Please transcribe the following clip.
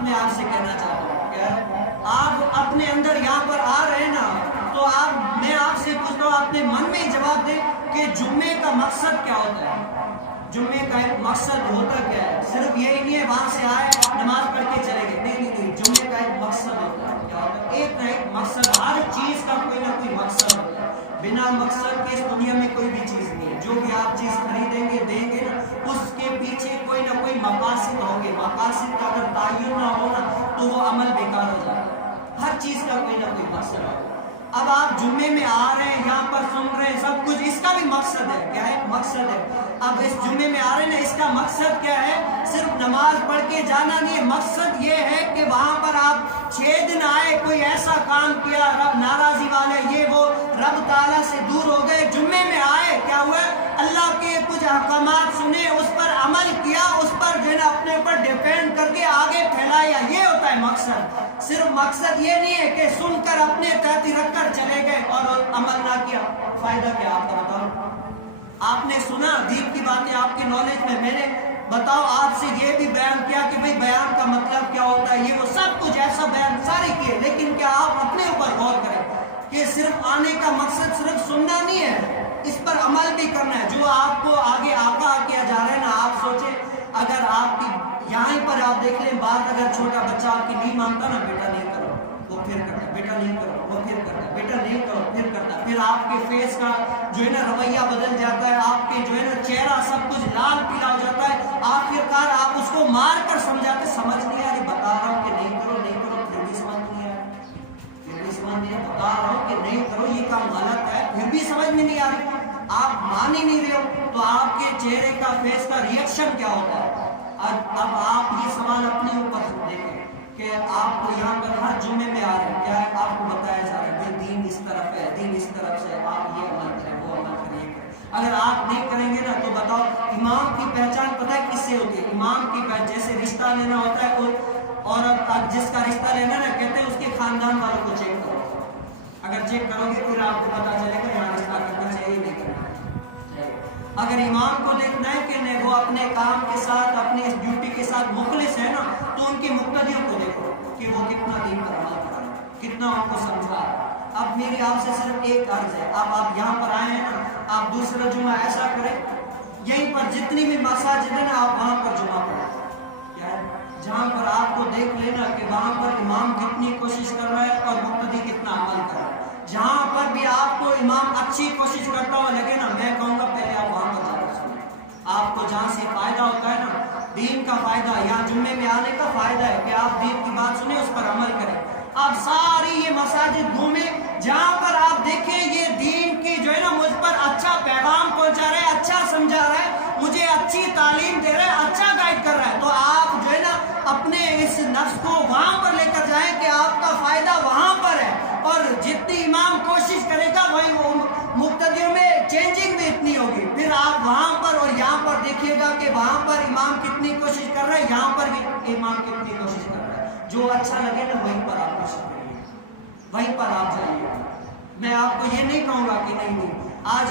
بات میں آپ سے کہنا چاہتا ہوں، کیا آپ اپنے اندر یہاں پر آ رہے ہیں نا، تو میں آپ سے پوچھتا ہوں، اپنے من میں ہی جواب دیں کہ جمعے کا مقصد کیا ہوتا ہے؟ جمعے کا ایک مقصد ہوتا کیا ہے؟ صرف یہی نہیں ہے وہاں سے آئے نماز پڑھ کے چلے گئے، نہیں، جمعے کا ایک مقصد ہوتا ہے۔ کیا ہوتا ہے؟ ایک نہ ایک مقصد، ہر چیز کا کوئی نہ کوئی مقصد ہوتا ہے۔ بنا مقصد کے اس دنیا میں کوئی بھی چیز نہیں ہے۔ جو بھی آپ چیز خریدیں گے دیں گے نا، اس کے پیچھے کوئی نہ کوئی مقاصد ہوں گے۔ مقاصد کا اگر تعین نہ ہو نا تو وہ عمل بیکار ہو جاتا ہے۔ ہر چیز کا کوئی نہ کوئی مقصد ہوگا۔ اب آپ جمعے میں آ رہے ہیں، یہاں پر سن رہے ہیں سب کچھ، اس کا بھی مقصد ہے۔ کیا ہے؟ مقصد ہے۔ اب اس جمعے میں آ رہے ہیں نا، اس کا مقصد کیا ہے؟ صرف نماز پڑھ کے جانا نہیں ہے، مقصد یہ ہے کہ وہاں پر آپ 6 دن آئے، کوئی ایسا کام کیا رب ناراضی والے یہ وہ، رب تعالیٰ سے دور ہو گئے۔ جمعے میں آئے، کیا ہوا؟ اللہ کے کچھ احکامات سنے، اس پر عمل کیا، اس پر جو ہے نا اپنے اوپر ڈیپینڈ کر کے آگے پھیلایا، یہ ہوتا ہے مقصد۔ صرف مقصد یہ نہیں ہے کہ سن کر اپنے تحت رکھ کر چلے گئے اور عمل نہ کیا۔ فائدہ کیا آپ کا بتاؤ؟ آپ نے سنا دین کی باتیں آپ کے نالج میں نے بتاؤ آپ سے یہ بھی بیان کیا کہ بھئی بیان کا مطلب کیا ہوتا ہے، یہ وہ سب کچھ ایسا بیان سارے کیے، لیکن کیا آپ اپنے اوپر غور کریں کہ صرف آنے کا مقصد صرف سننا نہیں ہے، اس پر عمل بھی کرنا ہے۔ جو آپ کو آگے آگاہ کیا جا رہا ہے نا، آپ سوچیں اگر آپ کی یہاں پر آپ دیکھ لیں بات، اگر چھوٹا بچہ آپ کی نہیں مانتا نا، بیٹا نہیں کرو، وہ پھر کرتا ہے، بیٹا نہیں کرو، وہ پھر کرتا ہے، بیٹا نہیں کرو، پھر کرتا ہے۔ پھر آپ کے فیس کا جو ہے نا رویہ بدل جاتا ہے، آپ کے جو ہے نا چہرہ سب کچھ لال پیلا ہو جاتا ہے۔ آخرکار آپ اس کو مار کر سمجھاتے، سمجھ نہیں آ رہی، بتا رہا ہوں کہ نہیں کرو نہیں کرو، پھر بھی سمجھ نہیں آ رہی، پھر بھی سمجھ نہیں آ رہی، بتا رہا ہوں کہ نہیں کرو یہ کام غلط ہے، پھر بھی سمجھ میں نہیں آ رہی، آپ مان ہی نہیں رہے ہو، تو آپ کے چہرے کا فیس کا ریئیکشن کیا ہوتا ہے؟ اب آپ یہ سوال اپنے اوپر دیکھیں کہ آپ کو یہاں پر ہر جمعے میں آ رہے ہیں، کیا ہے آپ کو بتایا جا رہا ہے دین اس طرف ہے، دین اس طرف سے، آپ یہ عمل کریں، وہ عمل کریں، یہ کریں۔ اگر آپ نہیں کریں گے نا تو بتاؤ امام کی پہچان پتہ ہے کس سے ہوتی ہے؟ امام کی پہچان جیسے رشتہ لینا ہوتا ہے، کوئی عورت جس کا رشتہ لینا نا، کہتے ہیں اس کے خاندان والوں کو چیک کرو، اگر چیک کرو گے پھر آپ کو پتا چلے گا یہاں رشتہ کرنا چاہیے نہیں کرنا چاہیے۔ اگر امام کو دیکھنا ہے کہ نہیں وہ اپنے کام کے ساتھ اپنی اس ڈیوٹی کے ساتھ مخلص ہے نا، تو ان کے مقتدیوں کو دیکھو کہ وہ کتنا دین پر عمل کر رہا ہے، کتنا ان کو سمجھا رہا ہے۔ اب میری آپ سے صرف ایک عرض ہے، اب آپ یہاں پر آئے ہیں نا، آپ دوسرا جمعہ ایسا کریں، یہیں پر جتنی بھی مساجد ہے نا آپ وہاں پر جمعہ پڑھیں، کیا ہے جہاں پر آپ کو دیکھ لینا کہ وہاں پر امام کتنی کوشش کر رہا ہے اور مقتدی کتنا عمل کر رہا ہے۔ جہاں پر بھی آپ کو امام اچھی کوشش کرتا ہوا لگے نا، میں کہوں گا پہلے آپ وہاں پر جانا سنیں، آپ کو جہاں سے فائدہ ہوتا ہے نا، دین کا فائدہ، یہاں جمعے میں آنے کا فائدہ ہے کہ آپ دین کی بات سنیں، اس پر عمل کریں۔ آپ ساری یہ مساجد گھومیں جہاں پر آپ دیکھیں یہ دین کی جو ہے نا مجھ پر اچھا پیغام پہنچا رہا ہے، اچھا سمجھا رہا ہے، مجھے اچھی تعلیم دے رہا ہے، اچھا گائیڈ کر رہا ہے، تو آپ جو ہے نا اپنے اس نفس کو وہاں پر لے کر جائیں کہ آپ کا فائدہ وہاں پر ہے، اور جتنی امام کوشش کرے گا وہی وہ مقتدیوں میں چینجنگ بھی اتنی ہوگی۔ پھر آپ وہاں پر اور یہاں پر دیکھیے گا کہ وہاں پر امام کتنی کوشش کر رہا ہے، یہاں پر بھی امام کتنی کوشش کر رہا ہے۔ جو اچھا لگے نا وہیں پر آپ کوشش کریے، وہیں پر آپ جائیے۔ میں آپ کو یہ نہیں کہوں گا کہ نہیں آج